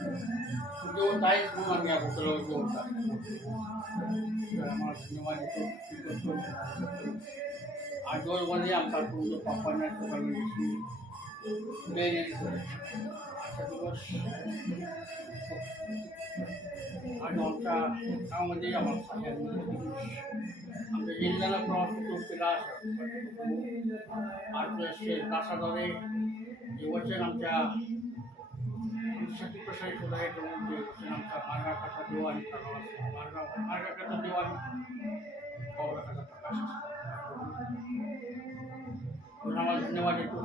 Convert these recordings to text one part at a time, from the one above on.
जेवण आहेच म्हणून आम्ही आपण सर्व जेवण तर आम्हाला धन्यवाद देतो की करतो. 8 दिवसमध्ये आमचा तुमच्या पप्पांना सकाळी अशा दिवस आणि आमच्या गावामध्ये आम्हाला सगळ्यांनी आमच्या जिल्ह्याला प्रवास तो केला आज तासाद्वारे हे वचन आमच्या साठी प्रसारित होत आहे म्हणून ते वचन आमचा मार्गाकरता देव आणि प्रकाश मार्गाकरता देव आणि पावलाकरता प्रकाश आम्हाला धन्यवाद देतो.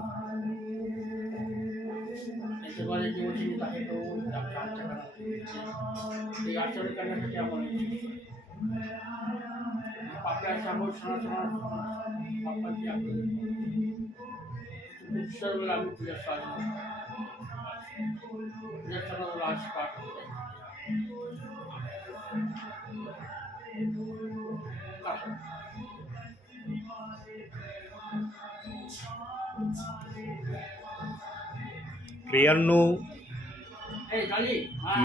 त्याच्याद्वारे जे वचन आहे तो आमच्या आजच्या काळात ते आचरण करण्यासाठी आम्हाला पाप्याच्या पापाची आपली सर्व आम्ही तुझ्या साधन तुझ्या सर्व राज पाठ प्रियांनो,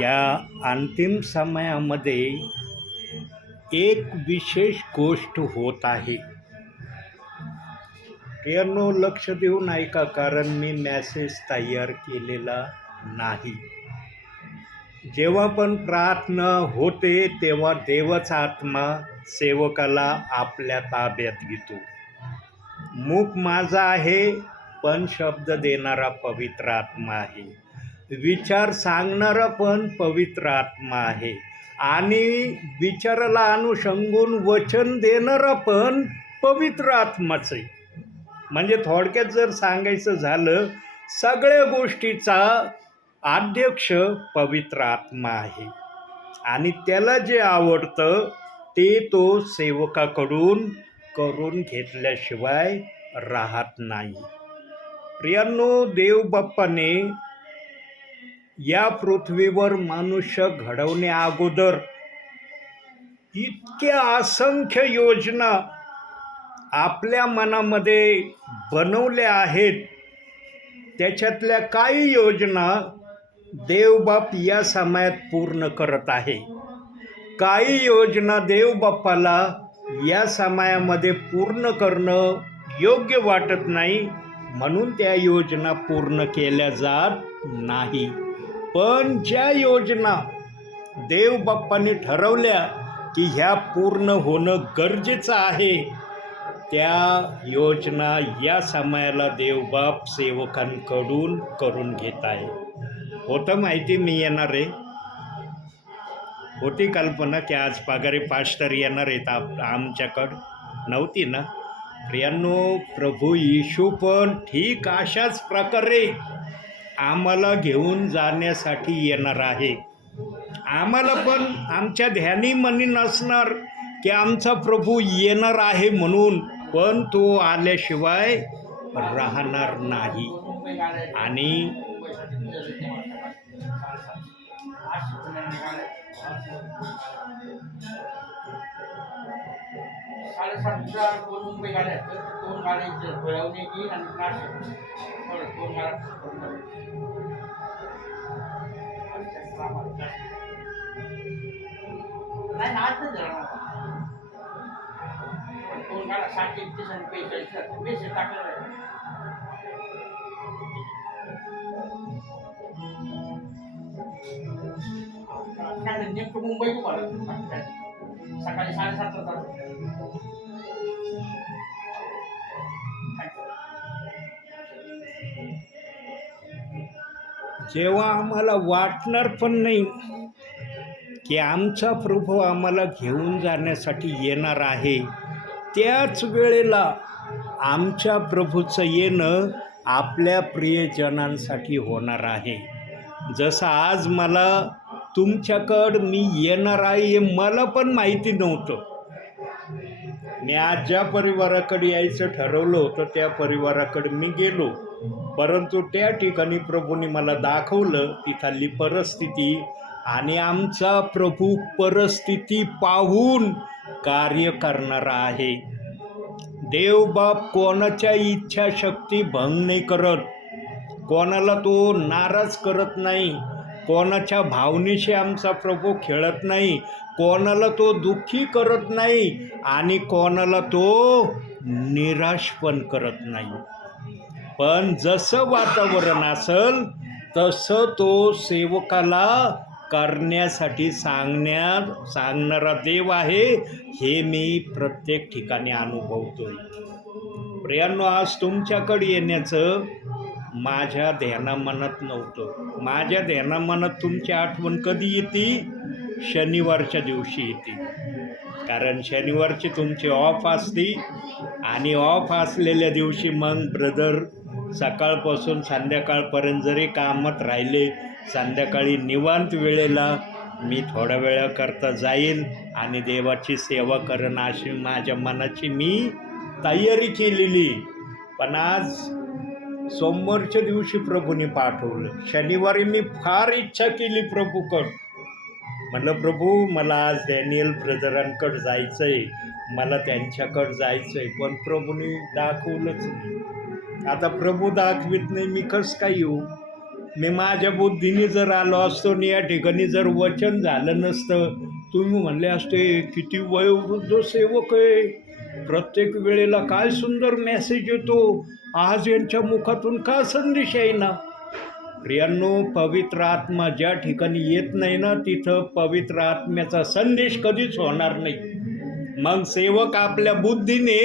या अंतिम समयामध्ये एक विशेष गोष्ट होत आहे. प्रियांनो, लक्ष देऊन ऐका, कारण मी मॅसेज तयार केलेला नाही. जेव्हा पण प्रार्थना होते तेव्हा देवाचा आत्मा सेवकाला आपल्या ताब्यात घेतो. मुख माझा आहे, पण शब्द देणारा पवित्र आत्मा आहे. विचार सांगणारा पण पवित्र आत्मा आहे. आणि विचाराला अनुषंगून वचन देणारा पण पवित्र आत्माच आहे. म्हणजे थोडक्यात जर सांगायचं झालं, सगळ्या गोष्टीचा अध्यक्ष पवित्र आत्मा आहे. आणि त्याला जे आवडतं ते तो सेवकाकडून करून घेतल्याशिवाय राहत नाही. प्रियांनो, देव बाप्पाने या पृथ्वीवर मनुष्य घडवण्या अगोदर इतक्या असंख्य योजना आपल्या मनामध्ये बनवल्या आहेत. त्याच्यातल्या काही योजना देवबाप या समयात पूर्ण करत आहे. काही योजना देवबाप्पाला या समयामध्ये पूर्ण करणं योग्य वाटत नाही, म्हणून त्या योजना पूर्ण केल्या जात नाही. पण ज्या योजना देवबाप्पाने ठरवल्या की ह्या पूर्ण होणं गरजेचं आहे, त्या योजना या समयाला देवबाप सेवकांकडून करून घेत आहे. होतं माहिती मी येणार आहे, होती कल्पना की आज पगारी पास्टर येणार आहेत आमच्याकडं, नव्हती ना. प्रियांनो, प्रभू येशू पण ठीक अशाच प्रकारे आम्हाला घेऊन जाण्यासाठी येणार आहे. आम्हाला पण आमच्या ध्यानी मनी नसणार की आमचा प्रभू येणार आहे म्हणून, पण तो आल्याशिवाय राहणार नाही. आणि साडेसातच्या 2 मुंबई गाड्या आहेत. 2 गाड्या भळवणे येईल आणि नाशिक 2 गाड्या नाही आज नाही झाला. 2 गाड्या 60-31 आणि 45 बेस टाकलं आहे. काय नेमकं मुंबई तू सकाळी 7:30 जेव्हा आम्हाला वाटणार पण नाही की आमचा प्रभू आम्हाला घेऊन जाण्यासाठी येणार आहे, त्याच वेळेला आमच्या प्रभूचं येणं आपल्या प्रियजनांसाठी होणार आहे. जसं आज मला तुमच्याकडं मी येणार आहे हे मला पण माहिती नव्हतं. मी आज ज्या परिवाराकडे यायचं ठरवलं होतं त्या परिवाराकडे मी गेलो, परंतु त्या ठिकाणी प्रभूने मला दाखवलं तिथली परिस्थिती, आणि आमचा प्रभू परिस्थिती पाहून कार्य करणारा आहे. देवबाप कोणाच्या इच्छाशक्ती भंग नाही करत, कोणाला तो नाराज करत नाही. कोणाच्या भावनेशी आमचा प्रभू खेळत नाही, कोणाला तो दुःखी करत नाही आणि कोणाला तो निराश पण करत नाही. पण जसं वातावरण असेल तसं तो सेवकाला करण्यासाठी सांगणारा देव आहे, हे मी प्रत्येक ठिकाणी अनुभवतोय. प्रियांनो, आज तुमच्याकडे येण्याचं माझ्या ध्यानामनात नव्हतं. माझ्या ध्यानामनात तुमची आठवण कधी येते? शनिवारच्या दिवशी येते. कारण शनिवारची तुमची ऑफ असते आणि ऑफ असलेल्या दिवशी मग ब्रदर सकाळपासून संध्याकाळपर्यंत जरी कामात राहिले, संध्याकाळी निवांत वेळेला मी थोड्या वेळाकरता जाईल आणि देवाची सेवा करेन अशी माझ्या मनाची मी तयारी केलेली. पण आज सोमवारच्या दिवशी प्रभूने पाठवलं. शनिवारी मी फार इच्छा केली प्रभूकडं. म्हणलं प्रभू, मला आज डॅनियल ब्रदरांकडं जायचं आहे, मला त्यांच्याकडं जायचं आहे. पण प्रभूने दाखवलंच नाही. आता प्रभू दाखवित नाही, मी कसं काय येऊ? मी माझ्या बुद्धीने जर आलो असतो आणि या ठिकाणी जर वचन झालं नसतं, तुम्ही म्हणले असते किती वयोवृद्ध सेवक आहे, प्रत्येक वेळेला काय सुंदर मेसेज येतो, आज यांच्या मुखातून का संदेश येईना? प्रियांनो, पवित्र आत्मा ज्या ठिकाणी येत नाही ना, तिथं पवित्र आत्म्याचा संदेश कधीच होणार नाही. मग सेवक आपल्या बुद्धीने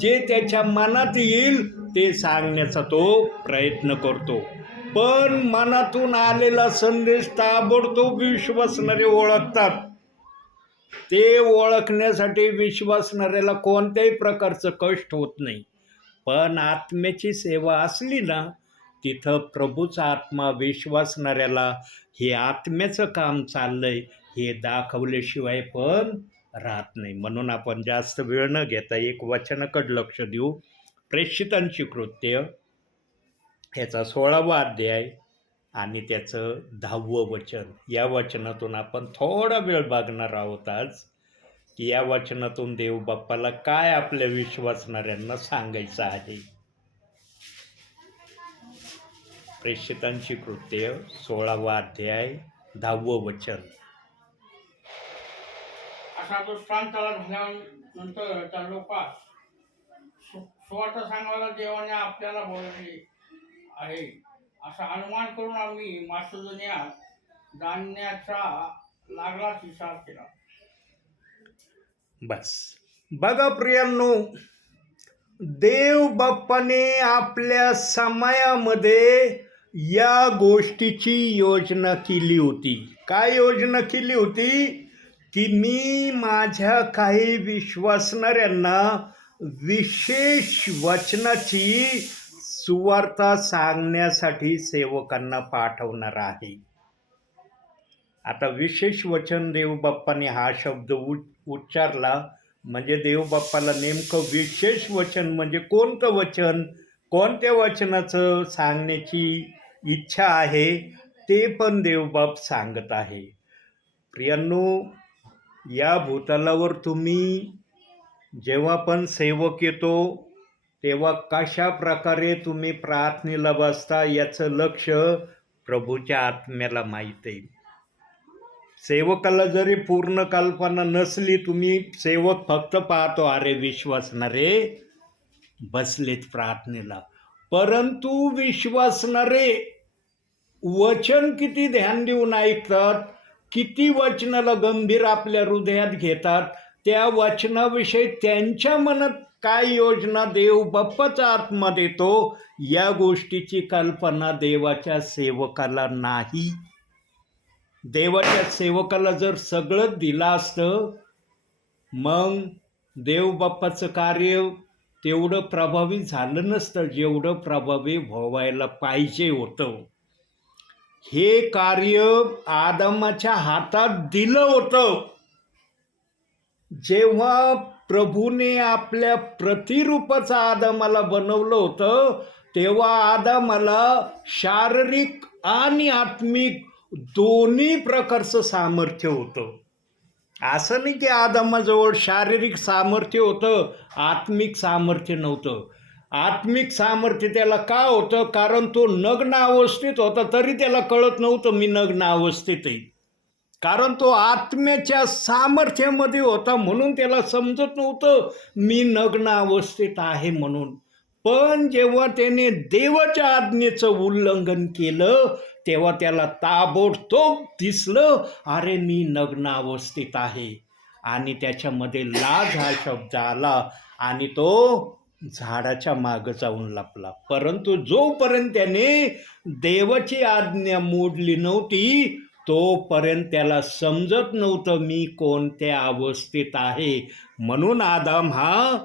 जे त्याच्या मनात येईल ते सांगण्याचा तो प्रयत्न करतो. पण मनातून आलेला संदेश ताबडतोब विश्वासणारे ओळखतात. ते ओळखण्यासाठी विश्वासणाऱ्याला कोणत्याही प्रकारचं कष्ट होत नाही. पण आत्म्याची सेवा असली ना, तिथं प्रभूचा आत्मा विश्वासणाऱ्याला हे आत्म्याचं काम चाललंय हे दाखवल्याशिवाय पण राहत नाही. म्हणून आपण जास्त वेळ न घेता एक वचनाकडे लक्ष देऊ. प्रेषितांची कृत्य ह्याचा 16वा अध्याय आणि त्याचं 10वं वचन. या वचनातून आपण थोडा वेळ बघणार आहोत आज, की या वचनातून देव बाप्पाला काय आपल्या विश्वासणाऱ्यांना सांगायचं आहे. प्रेषितांची कृत्य 16वा अध्याय 10वं वचन. असा दृष्टांत त्याला झाल्यानंतर त्या लोकांस सुवार्ता सांगायला देवाने आपल्याला बोलवले आहे असा अनुमान करून आम्ही मासिदोनियात जाण्याचा लागलाच विचार केला. बस बघा प्रियांनो, देव बाप्पाने आपल्या समयामध्ये या गोष्टीची योजना केली होती. काय योजना केली होती? की मी माझ्या काही विश्वासणाऱ्यांना विशेष वचनाची सुवार्ता सांगण्यासाठी सेवकांना पाठवणार आहे. आता विशेष वचन देवबाप्पाने हा शब्द उच्चारला म्हणजे देवबाप्पाला नेमकं विशेष वचन म्हणजे कोणतं वचन, कोणत्या वचनाचं सांगण्याची इच्छा आहे ते पण देवबाप सांगत आहे. प्रियांनो, या भूतलावर तुम्ही जेव्हा पण सेवक येतो तेव्हा कशा प्रकारे तुम्ही प्रार्थनेला बसता याचं लक्ष प्रभूच्या आत्म्याला माहीत आहे. सेवकाला जरी पूर्ण कल्पना नसली, तुम्ही सेवक फक्त पाहतो अरे विश्वासणारे बसलेत प्रार्थनेला, परंतु विश्वासणारे वचन किती ध्यान देऊन ऐकतात, किती वचनाला गंभीर आपल्या हृदयात घेतात, त्या वचनाविषयी त्यांच्या मनात काय योजना देव बाप्पाचा आत्मा देतो या गोष्टीची कल्पना देवाच्या सेवकाला नाही. देवाच्या सेवकाला जर सगळं दिलं असतं मग देव बाप्पाचं कार्य तेवढं प्रभावी झालं नसतं जेवढं प्रभावी व्हायला पाहिजे होतं. हे कार्य आदमाच्या हातात दिलं होतं. जेव्हा प्रभूने आपल्या प्रतिरूपाचा आदमाला बनवलं होतं तेव्हा आदमाला शारीरिक आणि आत्मिक दोन्ही प्रकारचं सामर्थ्य होतं. असं नाही की आदमाजवळ शारीरिक सामर्थ्य होतं, आत्मिक सामर्थ्य नव्हतं. आत्मिक सामर्थ्य त्याला का होतं? कारण तो नग्न अवस्थेत होता, तरी त्याला कळत नव्हतं मी नग्न अवस्थेत आहे. कारण तो आत्म्याच्या सामर्थ्यामध्ये होता, म्हणून त्याला समजत नव्हतं मी नग्न अवस्थेत आहे म्हणून. पण जेव्हा त्याने देवाच्या आज्ञेचं उल्लंघन केलं, तेव्हा त्याला ताबडतोब दिसलं, अरे मी नग्न अवस्थेत आहे. आणि त्याच्यामध्ये लाज हा शब्द आला आणि तो झाडाच्या मागं जाऊन लपला. परंतु जोपर्यंत त्याने देवाची आज्ञा मोडली नव्हती, तोपर्यंत त्याला समजत नव्हतं मी कोणत्या अवस्थेत आहे. म्हणून आदाम हा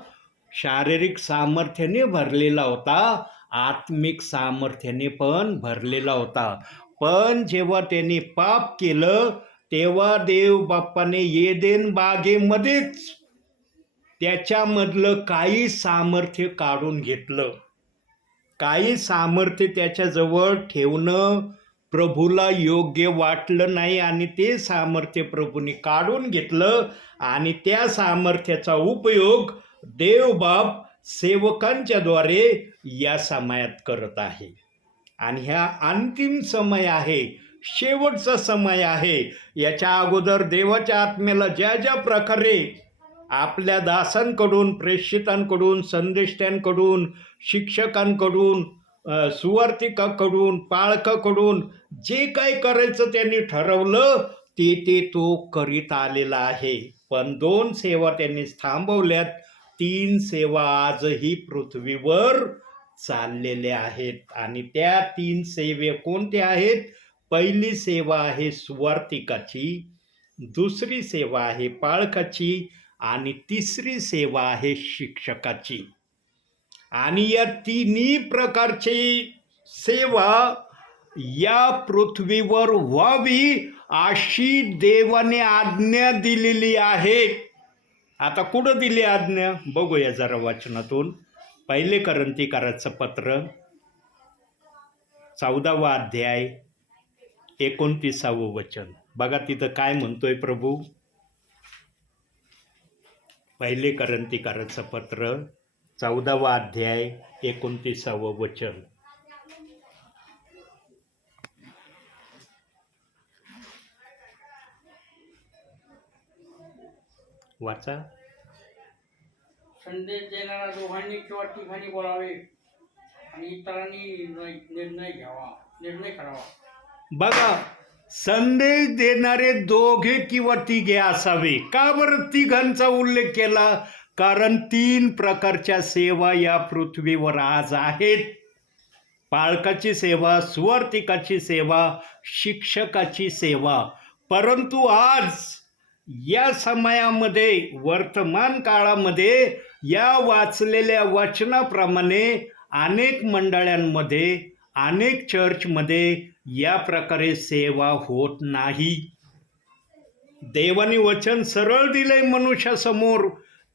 शारीरिक सामर्थ्याने भरलेला होता, आत्मिक सामर्थ्याने पण भरलेला होता. पण जेव्हा त्याने पाप केलं, तेव्हा देव बाप्पाने एदेन बागेमध्येच त्याच्यामधलं काही सामर्थ्य काढून घेतलं. काही सामर्थ्य त्याच्याजवळ ठेवणं प्रभूला योग्य वाटलं नाही आणि ते सामर्थ्य प्रभूने काढून घेतलं आणि त्या सामर्थ्याचा उपयोग देवबाप सेवकांच्याद्वारे या समयात करत आहे. आणि ह्या अंतिम समय आहे, शेवटचा समय आहे. याच्या अगोदर देवाच्या आत्म्याला ज्या ज्या प्रकारे आपल्या दासांकडून, प्रेषितांकडून, संदेष्ट्यांकडून, शिक्षकांकडून, सुवार्तिकाकडून, पाळकाकडून जे काही करायचं त्यांनी ठरवलं ते तो करीत आलेला आहे. पण 2 सेवा त्यांनी थांबवल्यात. 3 सेवा आजही पृथ्वीवर चाललेल्या आहेत. आणि त्या 3 सेवे कोणत्या आहेत? पहिली सेवा आहे सुवार्तिकाची, दुसरी सेवा आहे पाळकाची आणि तिसरी सेवा आहे शिक्षकाची. आणि या तिन्ही प्रकारची सेवा या पृथ्वीवर व्हावी अशी देवाने आज्ञा दिलेली आहे. आता कुठं दिली आज्ञा बघूया जरा वचनातून. पहिले करंथीकराचं पत्र 14वा अध्याय 29वे वचन. बघा तिथं काय म्हणतोय प्रभू. पहिले करंथीकराचं पत्र 14वा अध्याय 29वे वचन. वाचा. संदेश देणारा दोघांनी किंवा तिघांनी बोलावे आणि इतरांनी निर्णय करावा. बघा, संदेश देणारे दोघे किंवा तिघे असावे. का बरं तिघांचा उल्लेख केला? कारण 3 प्रकारच्या सेवा या पृथ्वीवर आज आहेत. पाळकाची सेवा, सुवार्तिकाची सेवा, शिक्षकाची सेवा. परंतु आज या समयामध्ये, वर्तमान काळामध्ये या वाचलेल्या वचनाप्रमाणे अनेक मंडळांमध्ये, अनेक चर्चमध्ये या प्रकारे सेवा होत नाही. देवाने वचन सरळ दिलंय मनुष्यासमोर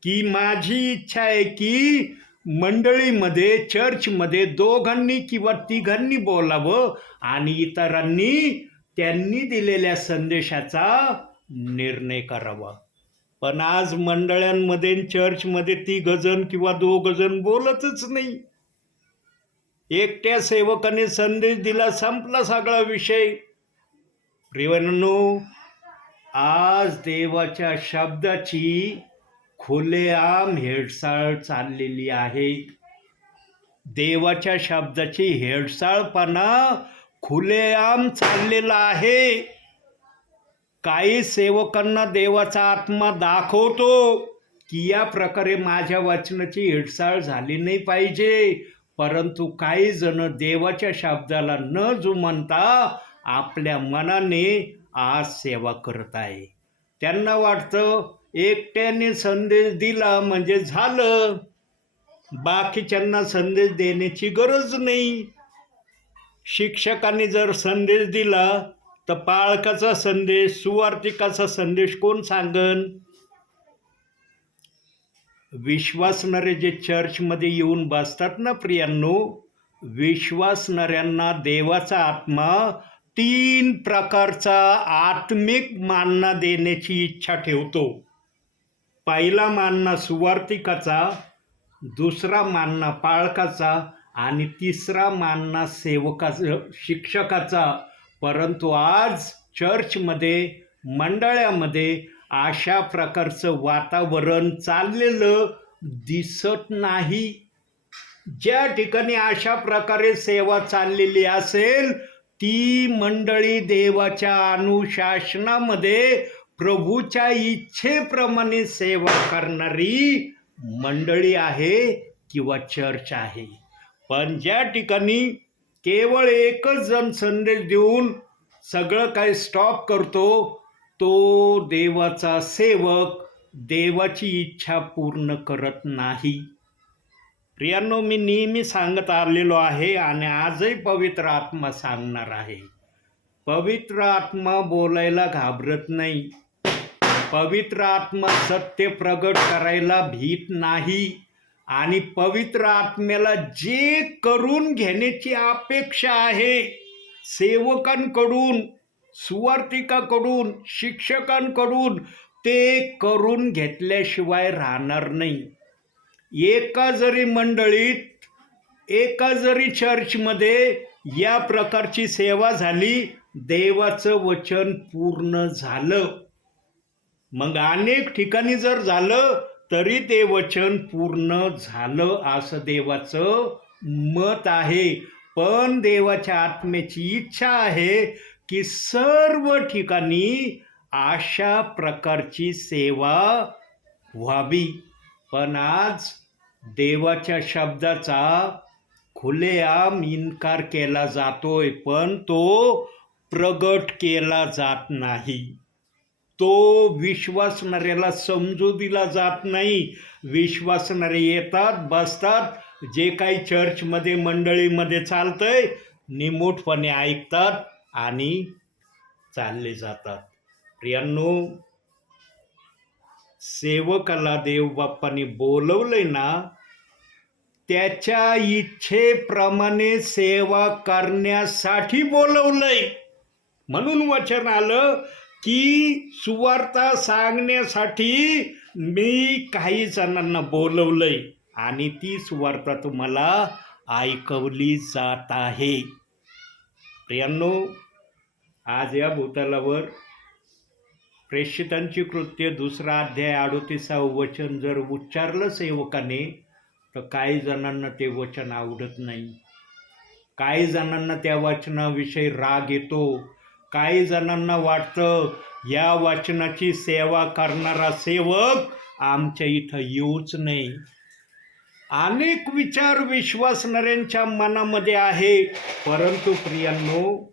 की माझी इच्छा आहे की मंडळीमध्ये, चर्चमध्ये दोघांनी किंवा तिघांनी बोलावं आणि इतरांनी त्यांनी दिलेल्या संदेशाचा निर्णय करावा. पण आज मंडळांमध्ये, चर्चमध्ये 3 जण किंवा 2 जण बोलतच नाही. एकट्या सेवकाने संदेश दिला, संपला सगळा विषय. प्रियनो, आज देवाच्या शब्दाची खुलेआम हेळसाळ चाललेली आहे. देवाच्या शब्दाची हेळसाळपणा खुलेआम चाललेला आहे. काही सेवकांना देवाचा आत्मा दाखवतो की या प्रकारे माझ्या वचनाची हेळसाळ झाली नाही पाहिजे. परंतु काही जण देवाच्या शब्दाला न जुमानता आपल्या मनाने आज सेवा करत आहे. त्यांना वाटतं एकट्याने संदेश दिला म्हणजे झालं, बाकीच्यांना संदेश देण्याची गरज नाही. शिक्षकांनी जर संदेश दिला तर पाळकाचा संदेश, सुवार्तिकाचा संदेश कोण सांगन? विश्वासणारे जे चर्चमध्ये येऊन बसतात ना प्रियांनो, विश्वासणाऱ्यांना देवाचा आत्मा 3 प्रकारचा आत्मिक मानना देण्याची इच्छा ठेवतो. पहिला मानना सुवार्तिकाचा, दुसरा मानना पाळकाचा आणि तिसरा मानना सेवकाचा, शिक्षकाचा. परंतु आज चर्चमध्ये, मंडळामध्ये अशा प्रकारचं वातावरण चाललेलं दिसत नाही. ज्या ठिकाणी अशा प्रकारे सेवा चाललेली असेल ती मंडळी देवाच्या अनुशासनामध्ये प्रभूच्या इच्छेप्रमाणे सेवा करणारी मंडळी आहे किंवा चर्च आहे. पण ज्या ठिकाणी केवळ एकच जण संदेश देऊन सगळं काही स्टॉप करतो तो देवाचा सेवक देवाची इच्छा पूर्ण करत नाही. प्रियांनो, मी नेहमी सांगत आलेलो आहे आणि आजही पवित्र आत्मा सांगणार आहे. पवित्र आत्मा बोलायला घाबरत नाही. पवित्र आत्मा सत्य प्रगट करायला भीत नाही. आणि पवित्र आत्म्याला जे करून घेण्याची अपेक्षा आहे सेवकांकडून, सुवार्तिकाकडून, शिक्षकांकडून, ते करून घेतल्याशिवाय राहणार नाही. एका जरी मंडळीत, एका जरी चर्चमध्ये या प्रकारची सेवा झाली, देवाचं वचन पूर्ण झालं. मग अनेक ठिकाणी जर झालं तरी ते वचन पूर्ण झालं असं देवाचं मत आहे. पण देवाच्या आत्म्याची इच्छा आहे की सर्व ठिकाणी अशा प्रकारची सेवा व्हावी. पण आज देवाच्या शब्दाचा खुलेआम इन्कार केला जातोय, पण तो प्रगट केला जात नाही. तो विश्वासणाऱ्याला समजू दिला जात नाही. विश्वासणारे येतात, बसतात, जे काही चर्चमध्ये, मंडळीमध्ये चालतंय निमूटपणे ऐकतात आणि चालले जातात. प्रियांनो, सेवकाला देव बाप्पाने बोलवलंय ना, त्याच्या इच्छेप्रमाणे सेवा करण्यासाठी बोलवलंय. म्हणून वचन आलं की सुवार्ता सांगण्यासाठी मी काही जणांना बोलवलंय आणि ती सुवार्ता तुम्हाला ऐकवली जात आहे. प्रियांनो, आज या भूतलावर प्रेषितांची कृत्य 2 अध्याय 38 वचन जर उच्चारलं सेवकाने तर काही जणांना ते वचन आवडत नाही. काही जणांना त्या वचनाविषयी राग येतो. काही जणांना वाटतं या वचनाची सेवा करणारा सेवक आमच्या इथं येऊच नाही. अनेक विचार विश्वासणाऱ्यांच्या मनामध्ये आहे. परंतु प्रियांनो,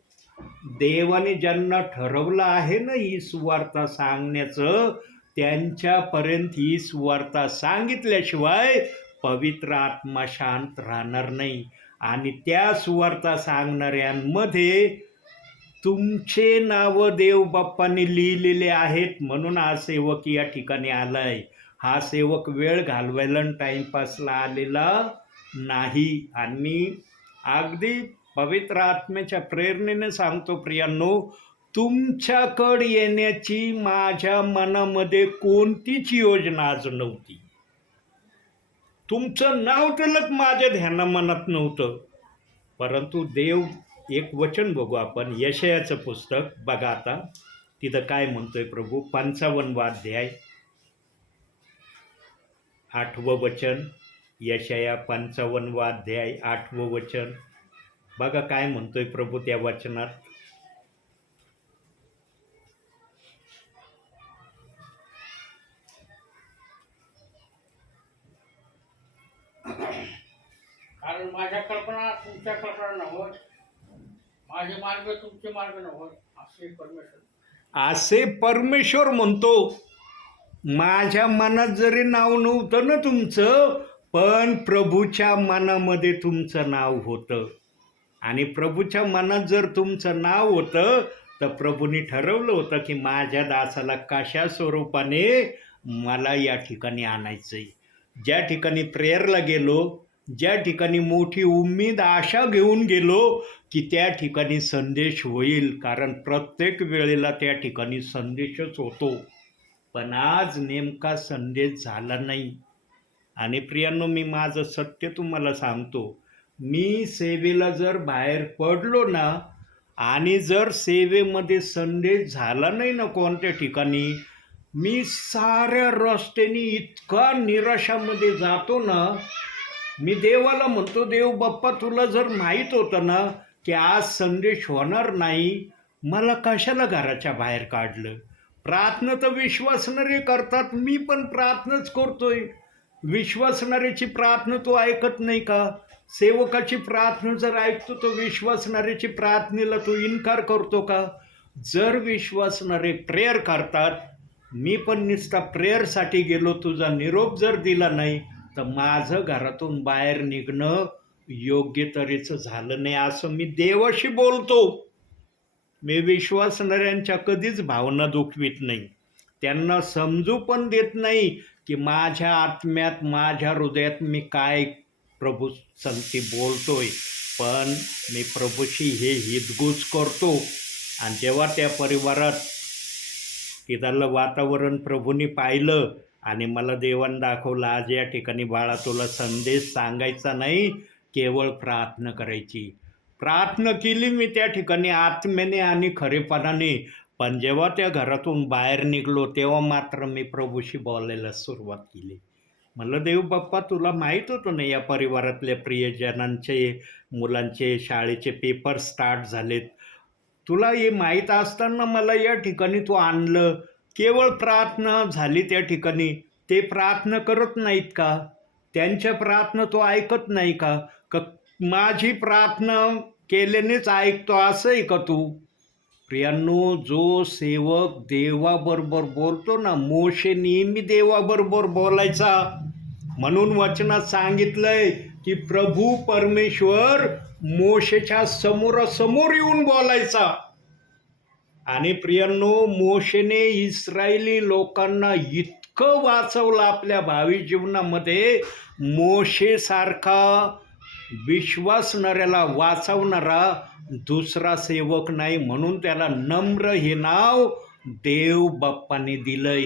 देवाने ज्यांना ठरवलं आहे ना ही सुवार्ता सांगण्याचं, त्यांच्यापर्यंत ही सुवार्ता सांगितल्याशिवाय पवित्र आत्मा शांत राहणार नाही. आणि त्या सुवार्ता सांगणाऱ्यांमध्ये तुमचे नाव देव बाप्पाने लिहिलेले आहेत. म्हणून हा सेवक या ठिकाणी आलाय. हा सेवक वेळ घालवायला टाइमपासला आलेला नाही. आणि अगदी पवित्र आत्म्याच्या प्रेरणेने सांगतो प्रियांनो, तुमच्याकडे येण्याची माझ्या मनामध्ये कोणतीच योजना आज नव्हती. तुमचं नाव तलक माझ्या ध्यानामनात नव्हतं. परंतु देव, एक वचन बघू आपण, यशायाचं पुस्तक बघा आता, तिथं काय म्हणतोय प्रभू. 55 अध्याय 8 वचन. यशाया 55 अध्याय 8 वचन. बघा काय म्हणतोय प्रभू त्या वचनात. कारण माझ्या कल्पना तुमच्या कल्पना नव्हत, माझे मार्ग तुमचे मार्ग नव्हत, असे परमेश्वर म्हणतो. माझ्या मनात जरी नाव नव्हतं ना तुमचं, पण प्रभूच्या मनामध्ये तुमचं नाव होतं. आणि प्रभूच्या मनात जर तुमचं नाव होतं तर प्रभूने ठरवलं होतं की माझ्या दासाला कशा स्वरूपाने मला या ठिकाणी आणायचंय. ज्या ठिकाणी प्रेयरला गेलो, ज्या ठिकाणी मोठी उम्मीद आशा घेऊन गेलो की त्या ठिकाणी संदेश होईल. कारण प्रत्येक वेळेला त्या ठिकाणी संदेशच होतो. पण आज नेमका संदेश झाला नाही. आणि प्रियांनो, मी माझं सत्य तुम्हाला सांगतो, मी सेवेला जर बाहेर पडलो ना आणि जर सेवेमध्ये संदेश झाला नाही ना कोणत्या ठिकाणी, मी साऱ्या रस्त्याने इतका निराशामध्ये जातो ना, मी देवाला म्हणतो, देव बाप्पा, तुला जर माहीत होतं ना की आज संदेश होणार नाही, मला कशाला घराच्या बाहेर काढलं. प्रार्थना तर विश्वासणारे करतात, मी पण प्रार्थनाच करतोय. विश्वासणाऱ्याची प्रार्थना तो ऐकत नाही का? सेवकाची प्रार्थना जर ऐकतो तो विश्वासणाऱ्याची प्रार्थनेला तो इन्कार करतो का? जर विश्वासणारे प्रेयर करतात, मी पण नुसता प्रेयरसाठी गेलो, तुझा निरोप जर दिला नाही, तर माझं घरातून बाहेर निघणं योग्य तऱ्हेचं झालं नाही, असं मी देवाशी बोलतो. मी विश्वासणाऱ्यांच्या कधीच भावना दुखवीत नाही, त्यांना समजू पण देत नाही की माझ्या आत्म्यात, माझ्या हृदयात मी काय प्रभू संगती बोलतोय. पण मी प्रभूशी हे हितगुज करतो. आणि जेव्हा त्या परिवारात तिथलं वातावरण प्रभूंनी पाहिलं आणि मला देवानं दाखवलं, आज या ठिकाणी बाळा तुला संदेश सांगायचा नाही, केवळ प्रार्थना करायची. प्रार्थना केली मी त्या ठिकाणी आत्म्याने आणि खरेपणाने. पण जेव्हा त्या घरातून बाहेर निघलो तेव्हा मात्र मी प्रभूशी बोलायला सुरुवात केली. म्हणलं, देव बाप्पा, तुला माहीत होतं ना या परिवारातल्या प्रियजनांचे, मुलांचे शाळेचे पेपर स्टार्ट झालेत. तुला हे माहीत असताना मला या ठिकाणी तू आणलं. केवळ प्रार्थना झाली त्या ठिकाणी. ते प्रार्थना करत नाहीत का? त्यांच्या प्रार्थना तो ऐकत नाही का? माझी प्रार्थना केल्यानेच ऐकतो असं आहे का तू? प्रियांनो, जो सेवक देवाबरोबर बोलतो ना, मोशे नेहमी देवाबरोबर बोलायचा. म्हणून वचनात सांगितलंय की प्रभू परमेश्वर मोशेच्या समोरासमोर येऊन बोलायचा. आणि प्रियांनो, मोशेने इस्रायली लोकांना इतकं वाचवलं आपल्या भावी जीवनामध्ये. मोशेसारखा विश्वासणाऱ्याला वाचवणारा दुसरा सेवक नाही, म्हणून त्याला नम्र हे नाव देव बाप्पाने दिलंय.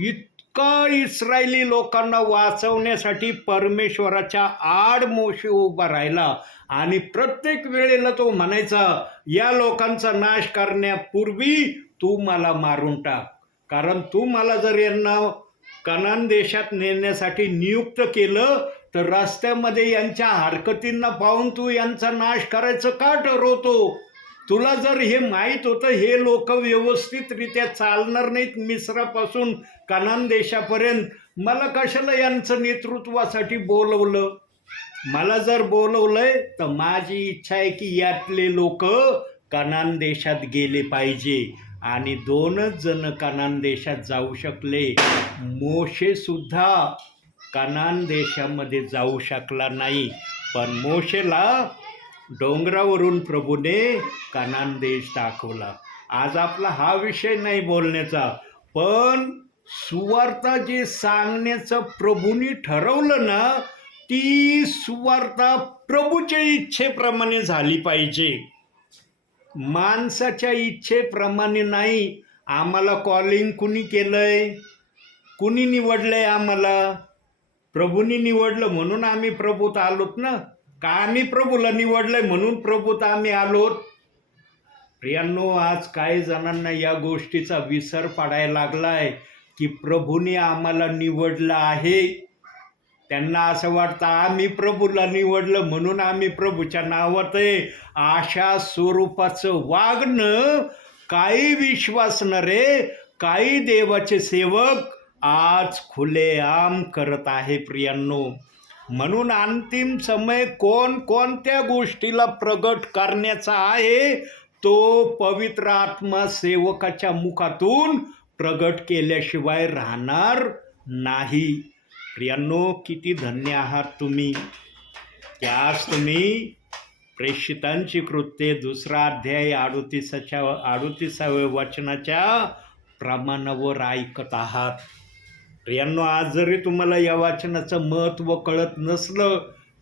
इतका इस्रायली लोकांना वाचवण्यासाठी परमेश्वराच्या आड मोशे उभा राहिला. आणि प्रत्येक वेळेला तो म्हणायचा, या लोकांचा नाश करण्यापूर्वी तू मला मारून टाक, कारण तू मला जर यांना कनान देशात नेण्यासाठी नियुक्त केलं तर रस्त्यामध्ये यांच्या हरकतींना पाहून तू यांचा नाश करायचं का ठरवतो? तुला जर हे माहीत होतं हे लोक व्यवस्थितरित्या चालणार नाहीत मिस्रापासून कनान देशापर्यंत, मला कशाला यांचं नेतृत्वासाठी बोलवलं? मला जर बोलवलंय तर माझी इच्छा आहे की यातले लोक कनान देशात गेले पाहिजे. आणि 2च जण कनान देशात जाऊ शकले. मोशे सुद्धा कनान देशामध्ये जाऊ शकला नाही. पण मोशेला डोंगरावरून प्रभूने कनान देश दाखवला. आज आपला हा विषय नाही बोलण्याचा, पण सुवार्ता जे सांगण्याचं प्रभूंनी ठरवलं ना, ती सुवार्ता प्रभूच्या इच्छेप्रमाणे झाली पाहिजे, माणसाच्या इच्छेप्रमाणे नाही. आम्हाला कॉलिंग कुणी केलंय? कुणी निवडलंय आम्हाला? प्रभूंनी निवडलं म्हणून आम्ही प्रभूत आलोत ना, का आम्ही प्रभूला निवडलंय म्हणून प्रभूत आम्ही आलोत? प्रियांनो, आज काही जणांना या गोष्टीचा विसर पडायला लागलाय की प्रभूने आम्हाला निवडलं आहे. त्यांना असं वाटतं आम्ही प्रभूला निवडलं म्हणून आम्ही प्रभूच्या नावात आहे. अशा स्वरूपाचं वागणं काही विश्वासणारे, काही देवाचे सेवक आज खुलेआम करत आहे प्रियांनो. म्हणून अंतिम समय कोणत्या गोष्टीला प्रगट करण्याचा आहे तो पवित्र आत्मा सेवकाच्या मुखातून प्रगट केल्याशिवाय राहणार नाही. प्रियांनो, किती धन्य आहात तुम्ही की आज तुम्ही प्रेषितांची कृत्ये 2 अध्याय 38व्या वचनाच्या प्रमाणावर ऐकत आहात. प्रियांनो, आज जरी तुम्हाला या वचनाचं महत्त्व कळत नसलं,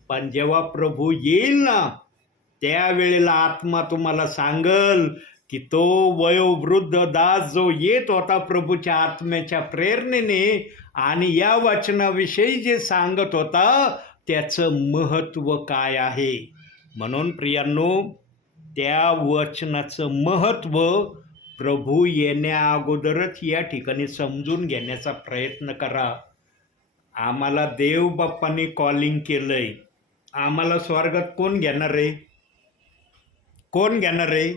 पण जेव्हा प्रभू येईल ना त्यावेळेला आत्मा तुम्हाला सांगल की तो वयोवृद्ध दास जो येत होता प्रभूच्या आत्म्याच्या प्रेरणेने आणि या वचनाविषयी जे सांगत होता त्याचं महत्त्व काय आहे. म्हणून प्रियांनो, त्या वचनाचं महत्त्व प्रभू येण्या अगोदरच या ठिकाणी समजून घेण्याचा प्रयत्न करा. आम्हाला देव बाप्पांनी कॉलिंग केलंय. आम्हाला स्वर्गात कोण घेणार आहे? कोण घेणार आहे?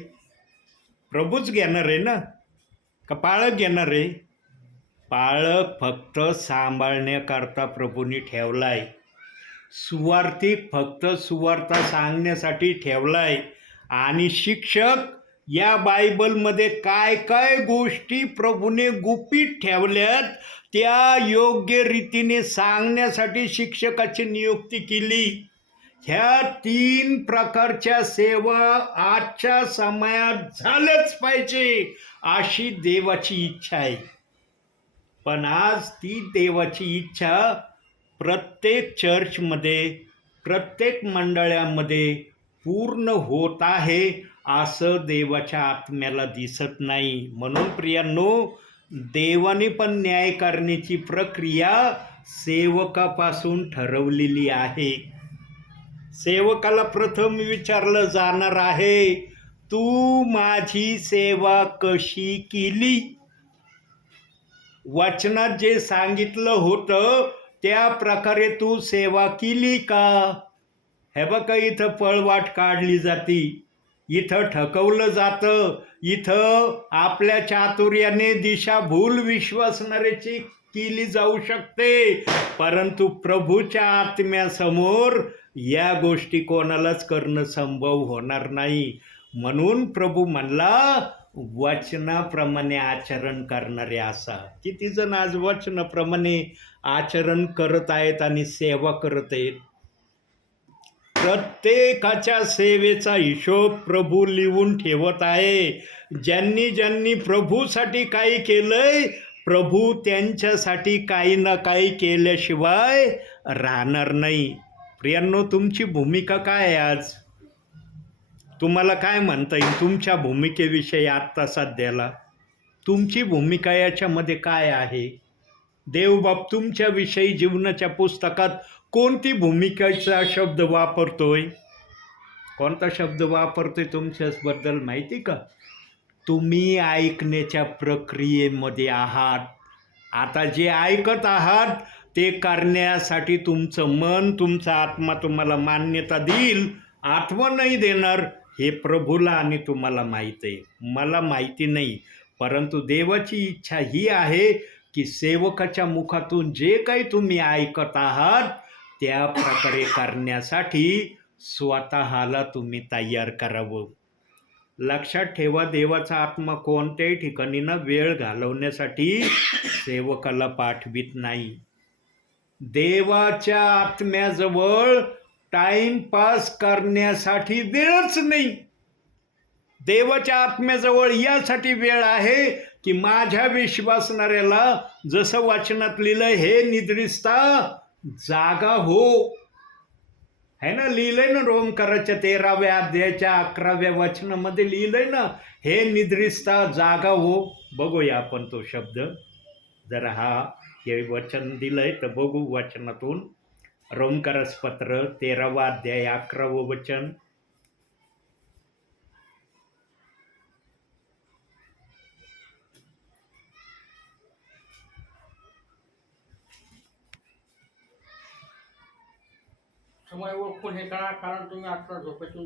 प्रभूच घेणार आहे ना, का पाळक घेणार आहे? पाळक फक्त सांभाळण्याकरता प्रभूंनी ठेवलाय. सुवार्थिक फक्त सुवार्ता सांगण्यासाठी ठेवलाय. आणि शिक्षक या बायबलमध्ये काय काय गोष्टी प्रभूने गुपित ठेवल्यात त्या योग्य रीतीने सांगण्यासाठी शिक्षकाची नियुक्ती केली. ह्या 3 प्रकारच्या सेवा आजच्या समयात झालंच पाहिजे अशी देवाची इच्छा आहे. पण आज ती देवाची इच्छा प्रत्येक चर्चमध्ये, प्रत्येक मंडळामध्ये पूर्ण होत आहे असं देवाच्या आत्म्याला दिसत नाही. म्हणून प्रियांनो, देवाने पण न्याय करण्याची प्रक्रिया सेवकापासून ठरवलेली आहे. सेवकाला प्रथम विचारलं जाणार आहे, तू माझी सेवा कशी केली? वचनात जे सांगितलं होतं त्या प्रकारे तू सेवा केली का? हे बघा, इथं पळवाट काढली जाती, इथं ठकवलं जातं, इथं आपल्या चातुर्याने दिशाभूल विश्वासणाऱ्याची केली जाऊ शकते. परंतु प्रभूच्या आत्म्यासमोर या गोष्टी कोणालाच करणं संभव होणार नाही. म्हणून प्रभू म्हणला, वचनाप्रमाणे आचरण करणारे असा. किती जण आज वचनाप्रमाणे आचरण करत आहेत आणि सेवा करत आहेत? प्रत्येकाच्या सेवेचा हिशोब प्रभू लिहून ठेवत आहे. ज्यांनी ज्यांनी प्रभूसाठी काही केलंय, प्रभू त्यांच्यासाठी काही ना काही केल्याशिवाय राहणार नाही. प्रियांनो, तुमची भूमिका काय आहे आज? तुम्हाला काय म्हणता येईल तुमच्या भूमिकेविषयी आत्ता सध्याला? तुमची भूमिका याच्यामध्ये काय आहे? देवबाप तुमच्याविषयी जीवनाच्या पुस्तकात कोणती भूमिकेचा शब्द वापरतोय? कोणता शब्द वापरतोय तुमच्याबद्दल माहिती का? तुम्ही ऐकण्याच्या प्रक्रियेमध्ये आहात. आता जे ऐकत आहात ते करण्यासाठी तुमचं मन, तुमचा आत्मा तुम्हाला मान्यता देईल अथवा नाही देणार हे प्रभूला आणि तुम्हाला माहीत आहे. मला माहिती नाही. परंतु देवाची इच्छा ही आहे की सेवकाच्या मुखातून जे काही तुम्ही ऐकत आहात त्या प्रकारे करण्यासाठी स्वतःला तुम्ही तयार करावं. लक्षात ठेवा, देवाचा आत्मा कोणत्याही ठिकाणी ना वेळ घालवण्यासाठी सेवकाला पाठवित नाही. देवाच्या आत्म्याजवळ टाइमपास करण्यासाठी वेळच नाही. देवाच्या आत्म्याजवळ यासाठी वेळ आहे की माझ्या विश्वासणाऱ्याला जसं वचनात लिहिलंय, हे निद्रिस्ता जागा हो. है ना, लिहिलंय ना, रोमकाराच्या 13व्या अध्यायाच्या 11व्या वचनामध्ये लिहिलंय ना, हे निद्रिस्ता जागा हो. बघूया आपण तो शब्द जरा. हे वचन दिलंय तर बघू वचनातून. रोमकारास पत्र 13वा अध्याय 11वं वचन. समय ओळखून हे करा, कारण तुम्ही आता झोपेतून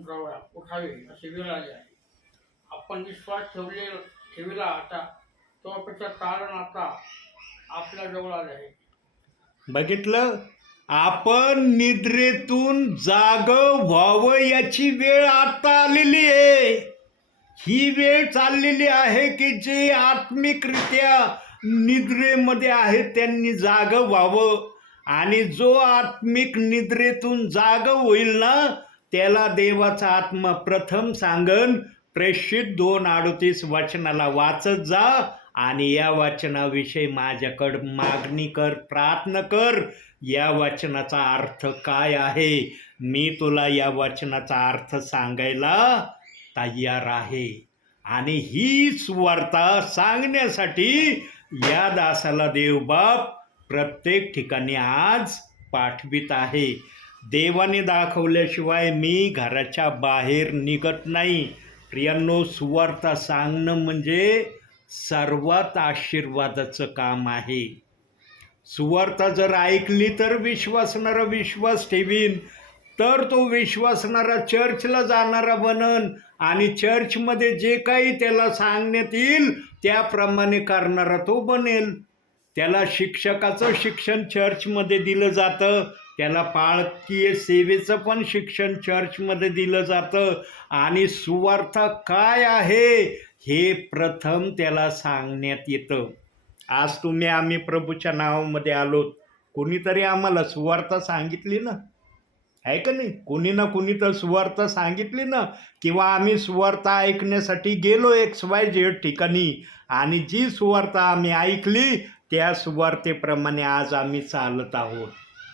उठावे अशी वेळ आली आहे. आपण विश्वास ठेविला आता, तो अपेक्षा कारण आता आपल्या जवळ आले आहे. बघितलं, आपण निद्रेतून जाग व्हावं याची वेळ आता आलेली आहे. ही वेळ चाललेली आहे की जे आत्मिकरित्या निद्रेमध्ये आहेत त्यांनी जाग व्हावं. आणि जो आत्मिक निद्रेतून जाग होईल ना त्याला देवाचा आत्मा प्रथम सांगन, प्रेषित 2:38 वचनाला वाचत जा आणि या वचनाविषयी माझ्याकडं मागणी कर, प्रार्थना कर. या वचनाचा अर्थ काय आहे? मी तुला या वचनाचा अर्थ सांगायला तयार आहे. आणि ही सुवार्ता सांगण्यासाठी या दासाला देवबाप प्रत्येक ठिकाणी आज पाठवित आहे. देवाने दाखवल्याशिवाय मी घराच्या बाहेर निघत नाही. प्रियांनो, सुवार्ता सांगणं म्हणजे सर्वात आशीर्वादाचं काम आहे. सुवार्ता जर ऐकली तर विश्वासणारा विश्वास ठेवीन, तर तो विश्वासणारा चर्चला जाणारा बनन आणि चर्चमध्ये जे काही त्याला सांगण्यात येईल त्याप्रमाणे करणारा तो बनेल. त्याला शिक्षकाचं शिक्षण चर्चमध्ये दिलं जातं, त्याला पाळकीय सेवेचं पण शिक्षण चर्चमध्ये दिलं जातं आणि सुवार्ता काय आहे हे प्रथम त्याला सांगण्यात येतं. आज आम्ही प्रभूच्या नावामध्ये आलोत, कोणीतरी आम्हाला सुवार्ता सांगितली ना, आहे का नाही? कोणी ना कोणी तर सुवार्ता सांगितली ना, किंवा आम्ही सुवार्ता ऐकण्यासाठी गेलो XYZ ठिकाणी आणि जी सुवार्ता आम्ही ऐकली त्या सुवार्तेप्रमाणे आज आम्ही चालत आहोत.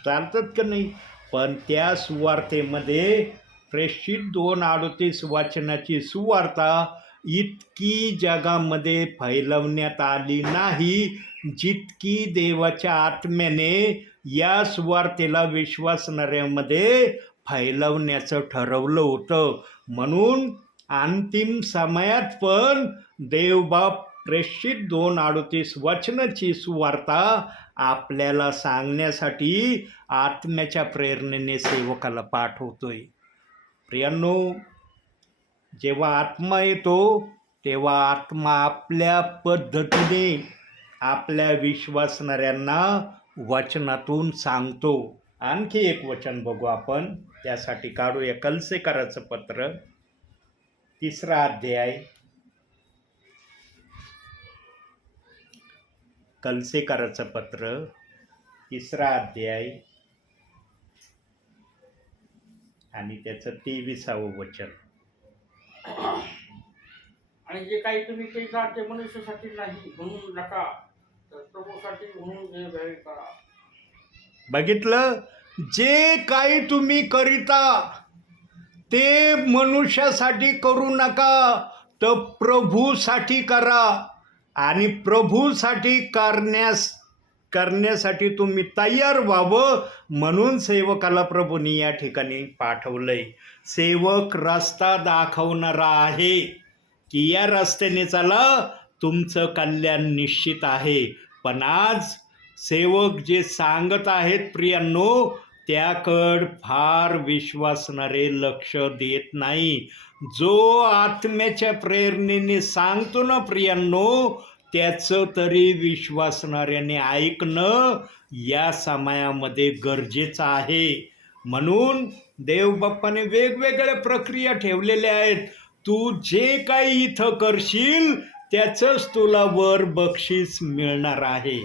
चालतात का नाही? पण त्या सुवार्तेमध्ये प्रेषित 2:38 वाचनाची सुवार्ता इतकी जगामध्ये फैलवण्यात आली नाही जितकी देवाच्या आत्म्याने या सुवार्तेला विश्वासणाऱ्यामध्ये फैलवण्याचं ठरवलं होतं. म्हणून अंतिम समयात पण देवबाप प्रेषित 2:38 वचनाची सुवार्ता आपल्याला सांगण्यासाठी आत्म्याच्या प्रेरणेने सेवकाला पाठवतोय. प्रियांनो, जेव्हा आत्मा येतो तेव्हा आत्मा आपल्या पद्धतीने आपल्या विश्वासणाऱ्यांना वचनातून सांगतो. आणखी एक वचन बघू आपण, त्यासाठी काढूया कलसेकराचं पत्र 3रा अध्याय. कलसेकराचं पत्र 3रा अध्याय आणि त्याचं 23वं वचन. आणि जे काही तुम्ही केला ते मनुष्यासाठी नाही म्हणून नका, तर प्रभूसाठी म्हणून जे वेळ करा. बघितलं, जे काही तुम्ही करिता ते मनुष्यासाठी करू नका, तर प्रभूसाठी करा. आणि प्रभूसाठी करण्यासाठी तुम्ही तयार व्हावं म्हणून सेवकाला प्रभूंनी या ठिकाणी पाठवलंय. सेवक रस्ता दाखवणारा आहे की या रस्त्याने चला, तुमचं कल्याण निश्चित आहे. पण आज सेवक जे सांगत आहेत प्रियांनो, त्याकडं फार विश्वासणारे लक्ष देत नाही. जो आत्म्याच्या प्रेरणेने सांगतो ना प्रियांनो, त्याचं तरी विश्वासणाऱ्याने ऐकणं या समयामध्ये गरजेचं आहे. म्हणून देवबाप्पाने वेगवेगळ्या प्रक्रिया ठेवलेल्या आहेत. तू जे काही इथं करशील त्याचंच तुला वर बक्षीस मिळणार आहे.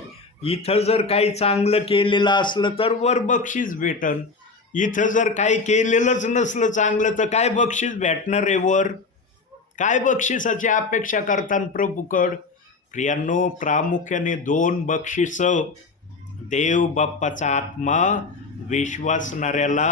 इथं जर काही चांगलं केलेलं असलं तर वर बक्षीस भेटन. इथं जर काही केलेलंच नसलं चांगलं तर काय बक्षीस भेटणार आहे वर? काय बक्षिसाची अपेक्षा करताना प्रभूकड? प्रियांनो, प्रामुख्याने 2 बक्षिसं देव बाप्पाचा आत्मा विश्वासणाऱ्याला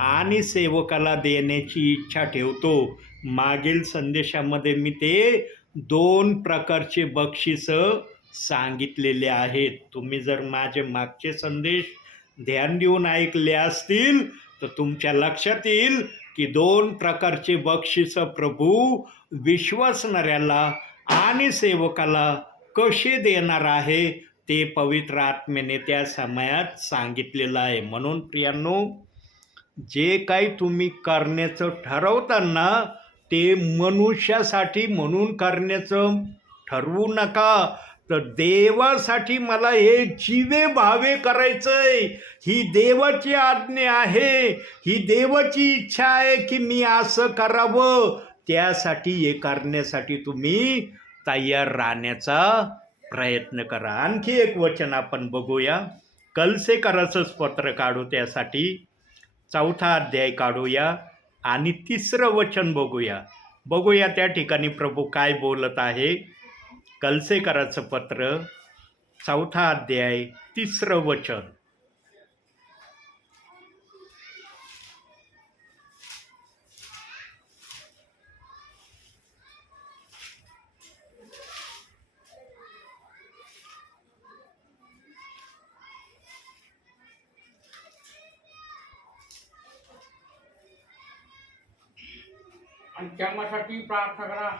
आणि सेवकाला देण्याची इच्छा ठेवतो. मागील संदेशामध्ये मी ते 2 प्रकारचे बक्षिसं सांगितलेले आहेत. तुम्ही जर माझे मागचे संदेश ध्यान देऊन ऐकले असतील तर तुमच्या लक्षात येईल की 2 प्रकारचे बक्षिसं प्रभू विश्वासणाऱ्याला आणि सेवकाला कसे देणार आहे ते पवित्र आत्म्याने त्या समयात सांगितलेलं आहे. म्हणून प्रियांनो, जे काही तुम्ही करण्याचं ठरवताना ते मनुष्यासाठी म्हणून करण्याचं ठरवू नका, तर देवासाठी मला हे जीवे भावे करायचंय. ही देवाची आज्ञा आहे, ही देवाची इच्छा आहे की मी असं करावं. त्यासाठी हे करण्यासाठी तुम्ही तयार राहण्याचा प्रयत्न करा. आणखी एक वचन आपण बघूया, कलसेकराचंच पत्र काढू, त्यासाठी 4था अध्याय काढूया आणि 3रं वचन बघूया त्या ठिकाणी प्रभू काय बोलत आहे. कलसेकराचं पत्र 4था अध्याय 3रं वचन. आणि क्षमासाठी प्रार्थना करा.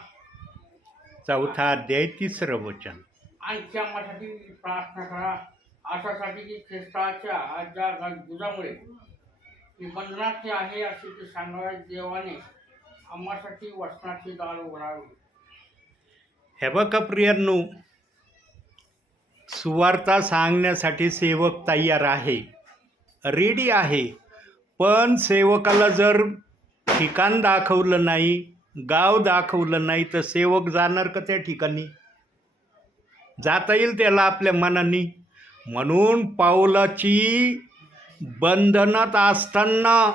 चौथा अध्याय 3रं वचन. आणि क्षमासाठी प्रार्थना करा. अशासाठी की ख्रिस्ताच्या आज्ञा दुजामुळे मी बंधनाचे आहे असे ते सांगाव्या देवाने आम्हासाठी वचनाचे दार उघडावे. हे बघा प्रियांनो, सुवार्ता सांगण्यासाठी सेवक तयार आहे, रेडी आहे. पण सेवकाला जर ठिकाण दाखवलं नाही, गाव दाखवलं नाही, तर सेवक जाणार का त्या ठिकाणी? जाता येईल त्याला आपल्या मनाने. म्हणून पाऊलाची बंधनात असताना,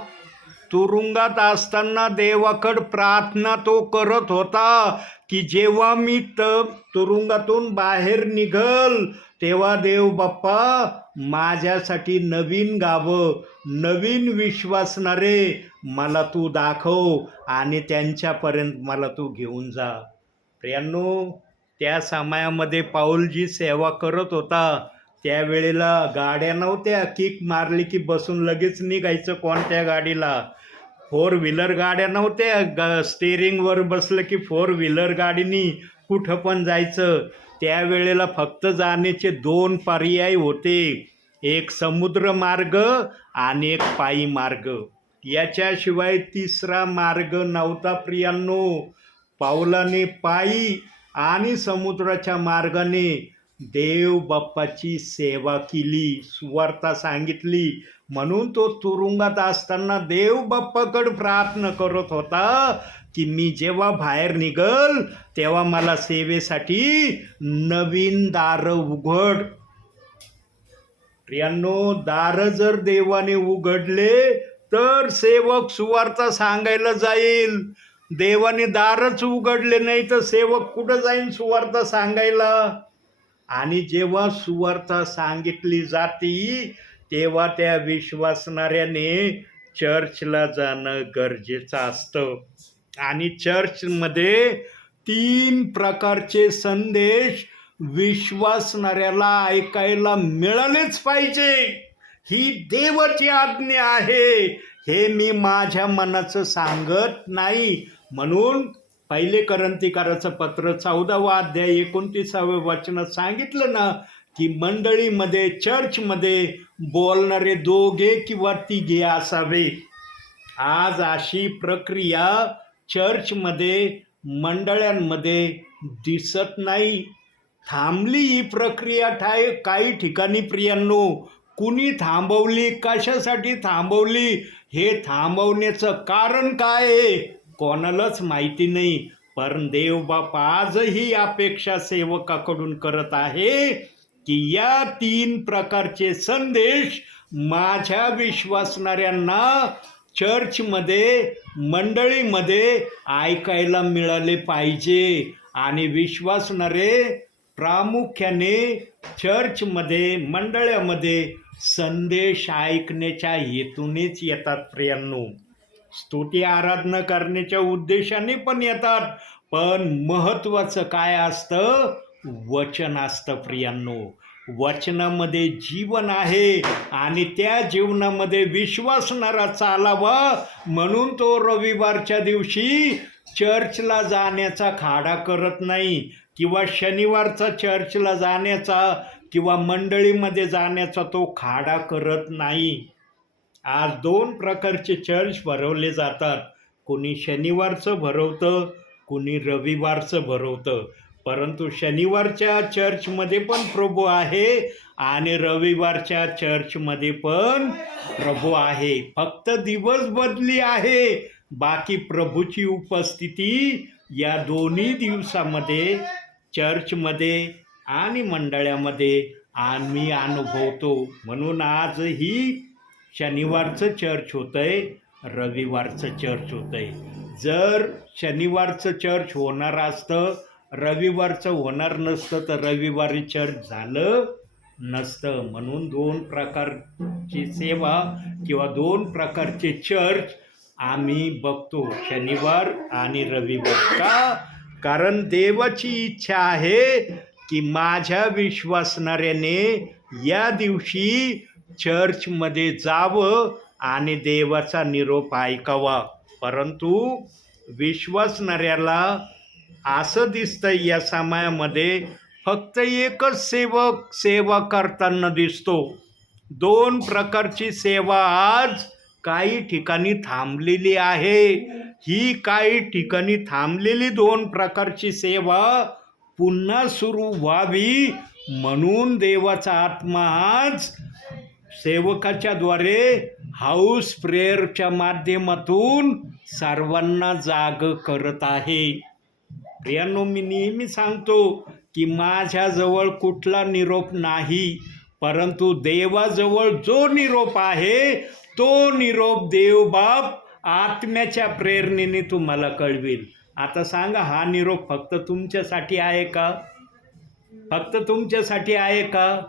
तुरुंगात असताना देवाकडं प्रार्थना तो करत होता की जेव्हा मी तुरुंगातून बाहेर निघल तेव्हा देव बाप्पा माझ्यासाठी नवीन गावं, नवीन विश्वासणारे मला तू दाखव आणि त्यांच्यापर्यंत मला तू घेऊन जा. प्रियांनो, त्या समयामध्ये पाऊल जी सेवा करत होता त्यावेळेला गाड्या नव्हत्या. किक मारली की बसून लगेच निघायचं कोणत्या गाडीला. 4 व्हीलर गाड्या नव्हत्या. स्टेअरिंगवर बसलं की 4 व्हीलर गाडीनी कुठं पण जायचं. त्यावेळेला फक्त जाण्याचे 2 पर्याय होते, एक समुद्र मार्ग आणि एक पायी मार्ग. याच्याशिवाय 3रा मार्ग नव्हता प्रियांनो. पाऊलाने पायी आणि समुद्राच्या मार्गाने देव बाप्पाची सेवा केली, सुवार्ता सांगितली. म्हणून तो तुरुंगात असताना देव बाप्पाकडे प्रार्थना करत होता की मी जेव्हा बाहेर निघल तेव्हा मला सेवेसाठी नवीन दारं उघड. प्रियांनो, दारं जर देवाने उघडले तर सेवक सुवार्ता सांगायला जाईल. देवाने दारच उघडले नाही तर सेवक कुठं जाईल सुवार्ता सांगायला? आणि जेव्हा सुवार्ता सांगितली जाती तेव्हा त्या विश्वासणाऱ्याने चर्चला जाणं गरजेचं असतं. आणि चर्चमध्ये 3 प्रकारचे संदेश विश्वासणाऱ्याला ऐकायला मिळालेच पाहिजे. ही देवाची आज्ञा आहे, हे मी माझ्या मनाचं सांगत नाही. म्हणून 1 कोरिन्थीकराचं पत्र 14वा अध्याय 29व्या वचनात सांगितलं ना की मंडळीमध्ये, चर्चमध्ये बोलणारे 2 किंवा 3 असावे. आज अशी प्रक्रिया चर्चमध्ये, मंडळांमध्ये दिसत नाही. थांबली ही प्रक्रिया. काही ठिकाणी प्रियांनो, कुणी थांबवली, कशासाठी थांबवली, हे थांबवण्याचं कारण काय आहे कोणालाच माहिती नाही. पण देवबाप आजही अपेक्षा सेवकाकडून करत आहे की या 3 प्रकारचे संदेश माझ्या विश्वासणाऱ्यांना चर्चमध्ये, मंडळीमध्ये ऐकायला मिळाले पाहिजे. आणि विश्वासणारे प्रामुख्याने चर्चमध्ये, मंडळामध्ये संदेश ऐकण्याच्या हेतूनेच येतात प्रियांनो. स्तुती आराधना करण्याच्या उद्देशाने पण येतात. पण महत्त्वाचं काय असतं? वचन असतं प्रियांनो. वचनामध्ये जीवन आहे आणि त्या जीवनामध्ये विश्वासणारा चालावा म्हणून तो रविवारच्या दिवशी चर्चला जाण्याचा खाडा करत नाही किंवा शनिवारचा चर्चला जाण्याचा किंवा मंडळीमध्ये जाण्याचा तो खाडा करत नाही. आज 2 प्रकारचे चर्च भरवले जातात. कोणी शनिवारचं भरवतं, कोणी रविवारचं भरवतं. परंतु शनिवारच्या चर्चमध्ये पण प्रभू आहे आणि रविवारच्या चर्चमध्ये पण प्रभू आहे. फक्त दिवस बदली आहे. बाकी प्रभूची उपस्थिती या दोन्ही दिवसामध्ये चर्चमध्ये आणि मंडळामध्ये आम्ही अनुभवतो. म्हणून आजही शनिवारचं चर्च होतंय, रविवारचं चर्च होतंय. जर शनिवारचं चर्च होणार असतं, रविवारचं होणार नसतं तर रविवारी चर्च झालं नसतं. म्हणून 2 प्रकारची सेवा किंवा 2 प्रकारचे चर्च आम्ही बघतो, शनिवार आणि रविवार. का? कारण देवाची इच्छा आहे की माझ्या विश्वासणाऱ्याने या दिवशी चर्चमध्ये जावं आणि देवाचा निरोप ऐकावा. परंतु विश्वासणाऱ्याला असं दिसतं या समायामध्ये फक्त एकच सेवक सेवा करताना दिसतो. दोन प्रकारची सेवा आज काही ठिकाणी थांबलेली आहे. ही काही ठिकाणी थांबलेली दोन प्रकारची सेवा पुन्हा सुरू व्हावी म्हणून देवाचा आत्मा आज सेवकाच्या द्वारे हाऊस प्रेयरच्या माध्यमातून सर्वांना जाग करत आहे. प्रियांनो, मी नेहमी सांगतो की माझ्याजवळ कुठला निरोप नाही, परंतु देवाजवळ जो निरोप आहे तो निरोप देवबाप आत्म्याच्या प्रेरणेने तुम्हाला कळवेल. आता सांगा, हा निरोप फक्त तुमच्यासाठी आहे का? फक्त तुमच्यासाठी आहे का?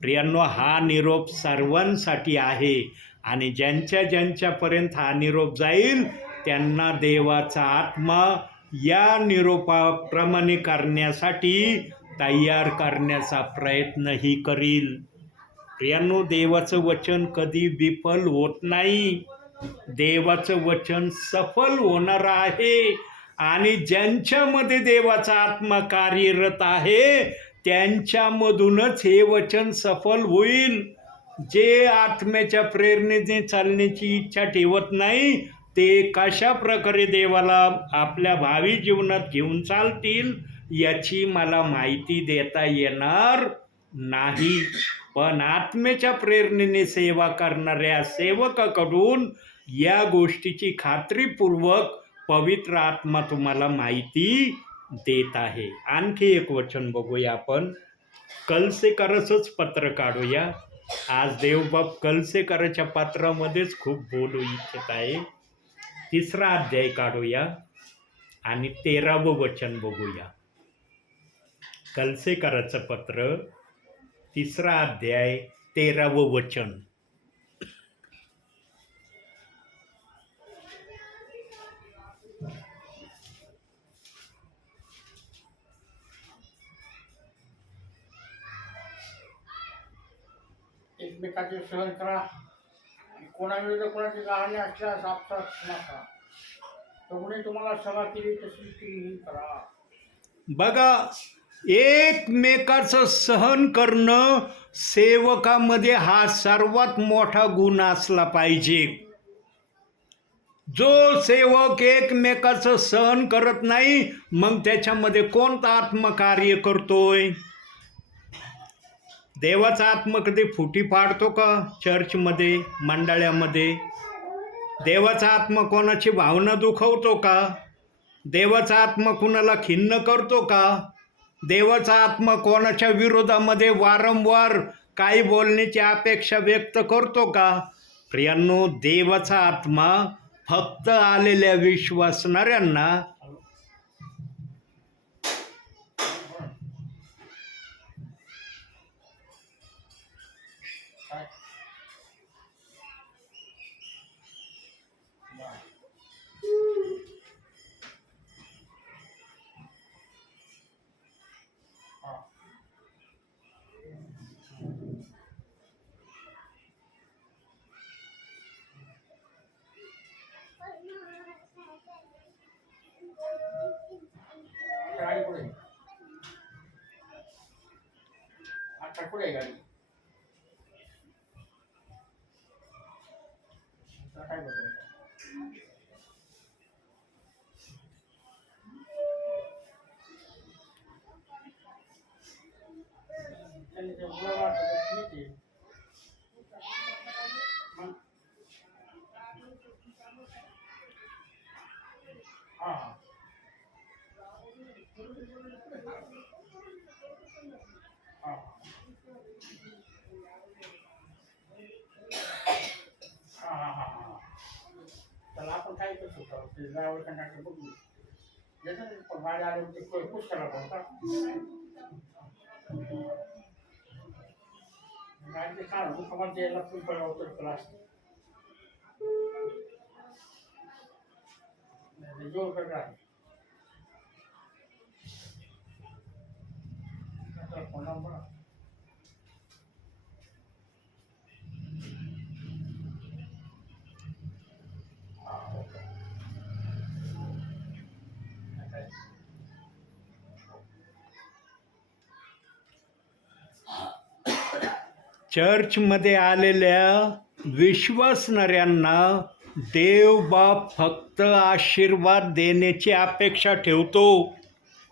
प्रियांनो, हा निरोप सर्वांसाठी आहे आणि ज्यांच्यापर्यंत हा निरोप जाईल त्यांना देवाचा आत्मा या निरोपाप्रमाणे करण्यासाठी तयार करण्याचा प्रयत्नही करील. प्रियांनो, देवाचं वचन कधी विफल होत नाही. देवाचं वचन सफल होणार आहे आणि ज्यांच्यामध्ये देवाचा आत्मा कार्यरत आहे त्यांच्यामधूनच हे वचन सफल होईल. जे आत्म्याच्या प्रेरणेने चालण्याची इच्छा ठेवत नाही ते कशा प्रकारे देवाला आपल्या भावी जीवनात घेऊन चालतील याची मला माहिती देता येणार नाही. पण आत्म्याच्या प्रेरणेने सेवा करणाऱ्या सेवकाकडून या गोष्टीची खात्रीपूर्वक पवित्र आत्मा तुम्हाला माहिती देत आहे. आणखी एक वचन बघूया आपण. कलसेकरचंच पत्र काढूया. आज देवबाप कलसेकराच्या पत्रामध्येच खूप बोलू इच्छित आहे. 3रा अध्याय काढूया आणि 13वं वचन बघूया. कलसेकराचं पत्र 3रा अध्याय 13वं वचन. एकमेकाचे सहन करा आणि कोणाविरुद्ध कोणाची गाळणी असल्यास आपसात नका. प्रभूने तुम्हाला सभा केली तशी ती करा. बघा, एकमेकाचं सहन करणं सेवकामध्ये हा सर्वात मोठा गुण असला पाहिजे. जो सेवक एकमेकाचं सहन करत नाही मग त्याच्यामध्ये कोणता आत्मकार्य करतोय? देवाचा आत्मा कधी फुटी पाडतो का? चर्चमध्ये, मंडळामध्ये देवाचा आत्मा कोणाची भावना दुखवतो का? देवाचा आत्मा कुणाला खिन्न करतो का? देवाचा आत्मा कोणाच्या विरोधामध्ये वारंवार काही बोलण्याची अपेक्षा व्यक्त करतो का? प्रियांनो, देवाचा आत्मा फक्त आलेल्या विश्वासणाऱ्यांना गाडी पुढे आता पुढे गाडी काय बघतो त्यांनी ते मुलं वाटतं ठीक आहे. मग हां हां हां हां हां हां त्याला आपण काय करू शकतो? ते ड्रायव्हर कंडक्टर बघू येतं पण गाडी आली होती खुश करा पडता गाडी काढून कमाल द्यायला पण उतर क्लास जोर कर काय फोन नंबर चर्चमध्ये आलेल्या विश्वासणाऱ्यांना देव बाप फक्त आशीर्वाद देण्याची अपेक्षा ठेवतो.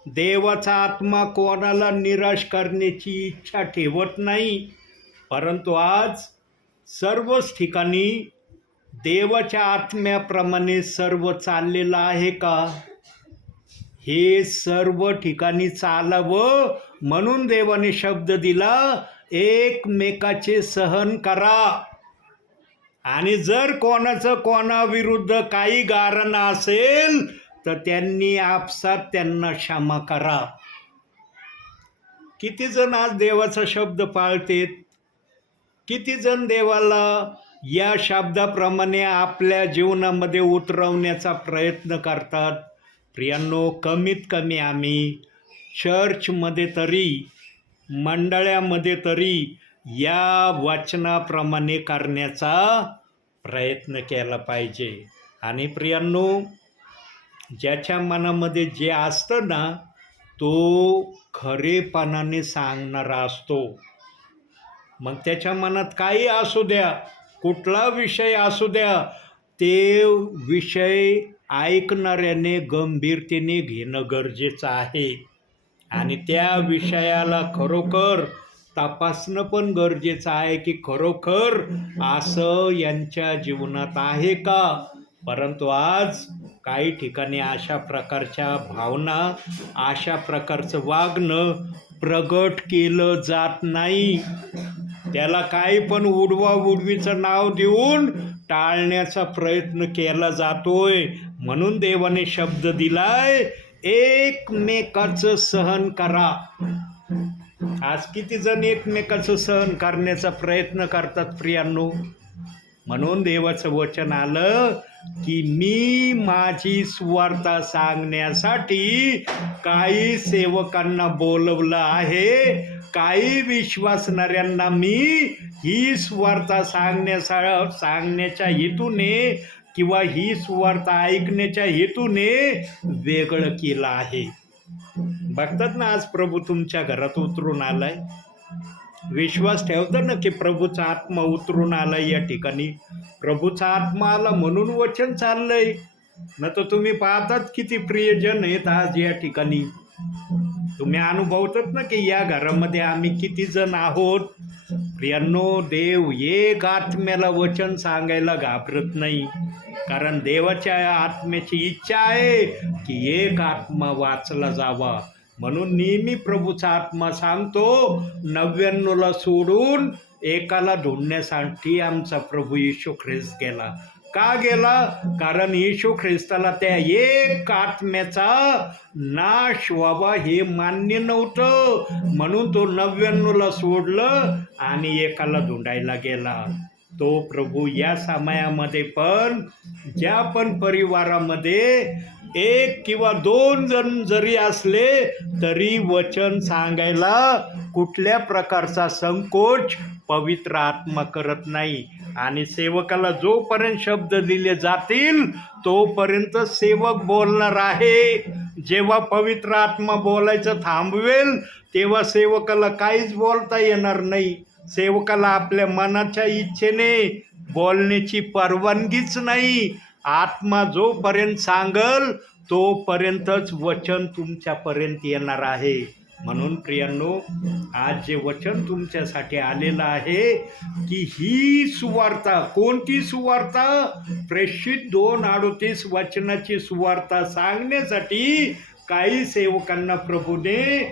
देवाचा आत्मा कोणाला निराश करण्याची इच्छा ठेवत नाही. परंतु आज सर्वच ठिकाणी देवाच्या आत्म्याप्रमाणे सर्व चाललेलं आहे का? हे सर्व ठिकाणी चालावं म्हणून देवाने शब्द दिला, एकमेकाचे सहन करा. आणि जर कोणाचं कोणाविरुद्ध काही गारण असेल तर त्यांनी आपसात त्यांना क्षमा करा. किती जण आज देवाचा शब्द पाळतेत? किती जण देवाला या शब्दाप्रमाणे आपल्या जीवनामध्ये उतरवण्याचा प्रयत्न करतात? प्रियांनो, कमीत कमी आम्ही चर्चमध्ये तरी, मंडळामध्ये तरी या वचनाप्रमाणे करण्याचा प्रयत्न केला पाहिजे. आणि प्रियांनो, ज्याच्या मनामध्ये जे असतं ना, तो खरेपणाने सांगणारा असतो. मग त्याच्या मनात काही असू द्या, कुठला विषय असू द्या, ते विषय ऐकणाऱ्याने गंभीरतेने घेणं गरजेचं आहे. आणि त्या विषयाला खरोखर तपासणं पण गरजेचं आहे की खरोखर असं यांच्या जीवनात आहे का. परंतु आज काही ठिकाणी अशा प्रकारच्या भावना, अशा प्रकारचं वागणं प्रगट केलं जात नाही. त्याला काही पण उडवाउडवीचं नाव देऊन टाळण्याचा प्रयत्न केला जातोय. म्हणून देवाने शब्द दिलाय, एकमेकाचं सहन करा. आज किती जण एकमेकाचं सहन करण्याचा प्रयत्न करतात प्रियांनो? म्हणून देवाचं वचन आलं की मी माझी सुवार्ता सांगण्यासाठी काही सेवकांना बोलवलं आहे. काही विश्वासणाऱ्यांना मी ही सुवार्ता सांगण्याच्या हेतूने किंवा ही सुवार्ता ऐकण्याच्या हेतूने वेगळं केलं आहे. बघतात ना, आज प्रभू तुमच्या घरात उतरून आलाय. विश्वास ठेवता ना की प्रभूचा आत्मा उतरून आलाय या ठिकाणी. प्रभूचा आत्मा आला म्हणून वचन चाललंय. न तर तुम्ही पाहतात किती प्रियजन आहेत आज या ठिकाणी. तुम्ही अनुभवतात ना की या घरामध्ये आम्ही किती जण आहोत. प्रियांनो, देव एक आत्म्याला वचन सांगायला घाबरत नाही. कारण देवाच्या आत्म्याची इच्छा आहे की एक आत्मा वाचला जावा. म्हणून नेहमी प्रभूचा आत्मा सांगतो, 99ला सोडून एकाला ढूंढण्यासाठी आमचा प्रभू येशू ख्रिस्त गेला. का गेला? कारण येशू ख्रिस्ताला त्या एक आत्म्याचा नाश व्हावा हे मान्य नव्हतं. म्हणून तो 99ला सोडलं आणि एकाला ढूंढायला गेला. तो प्रभू या समयामध्ये पण, ज्या पण परिवारामध्ये 1 किंवा 2 जण जरी असले तरी वचन सांगायला कुठल्या प्रकारचा संकोच पवित्र आत्मा करत नाही. आणि सेवकाला जोपर्यंत शब्द दिले जातील तोपर्यंत सेवक बोलणार आहे. जेव्हा पवित्र आत्मा बोलायचं थांबवेल तेव्हा सेवकाला काहीच बोलता येणार नाही. सेवकाला आपल्या मनाच्या इच्छेने बोलण्याची परवानगीच नाही. आत्मा जोपर्यंत सांगल तोपर्यंतच वचन तुमच्यापर्यंत येणार आहे. म्हणून प्रियांनो, आज जे वचन तुमच्यासाठी आलेलं आहे की ही सुवार्ता, कोणती सुवार्ता? प्रेषित 2:38 वचनाची सुवार्ता सांगण्यासाठी काही सेवकांना प्रभूने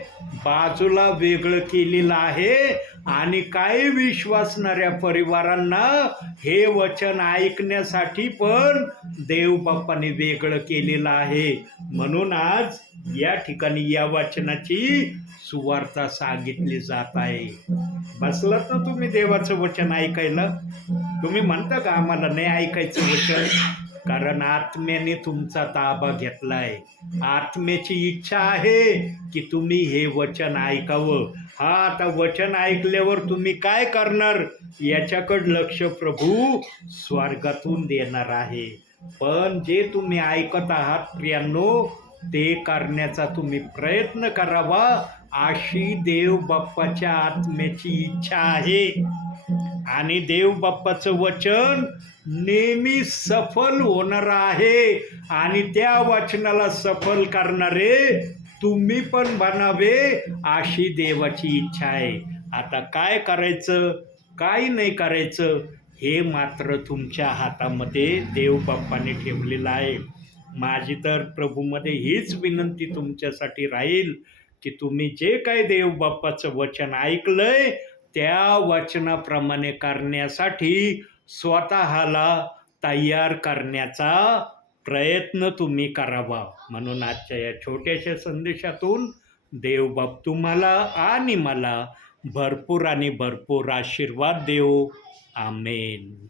बाजूला वेगळं केलेलं आहे. आणि काही विश्वासणाऱ्या परिवारांना हे वचन ऐकण्यासाठी पण देवबापाने वेगळं केलेलं आहे. म्हणून आज या ठिकाणी या वचनाची सुवार्ता सांगितली जात आहे. बसलात ना तुम्ही देवाचं वचन ऐकायला? तुम्ही म्हणता का आम्हाला नाही ऐकायचं वचन? कारण आत्म्याने तुमचा ताबा घेतलाय. आत्म्याची इच्छा आहे की तुम्ही हे वचन ऐकावं. आता वचन ऐकल्यावर तुम्ही काय करणार याच्याकडे लक्ष प्रभू स्वर्गातून देणार आहे. पण जे तुम्ही ऐकत आहात प्रियांनो, ते करण्याचा तुम्ही प्रयत्न करावा. अशी देव बाप्पाच्या आत्म्याची इच्छा आहे. आणि देव बाप्पाचं वचन नेहमी सफल होणार आहे आणि त्या वचनाला सफल करणारे तुम्ही पण बनावे अशी देवाची इच्छा आहे. आता काय करायचं काय नाही करायचं हे मात्र तुमच्या हातामध्ये देव बाप्पाने ठेवलेलं आहे. माझी तर प्रभूमध्ये हीच विनंती तुमच्यासाठी राहील की तुम्ही जे काही देव बाप्पाचं वचन ऐकलंय त्या वचनाप्रमाणे करण्यासाठी स्वतःला तयार करण्याचा प्रयत्न तुम्ही करावा. म्हणून आजच्या या छोट्याशा संदेशातून देवबाप तुम्हाला आणि मला भरपूर आणि भरपूर आशीर्वाद देवो. आमेन.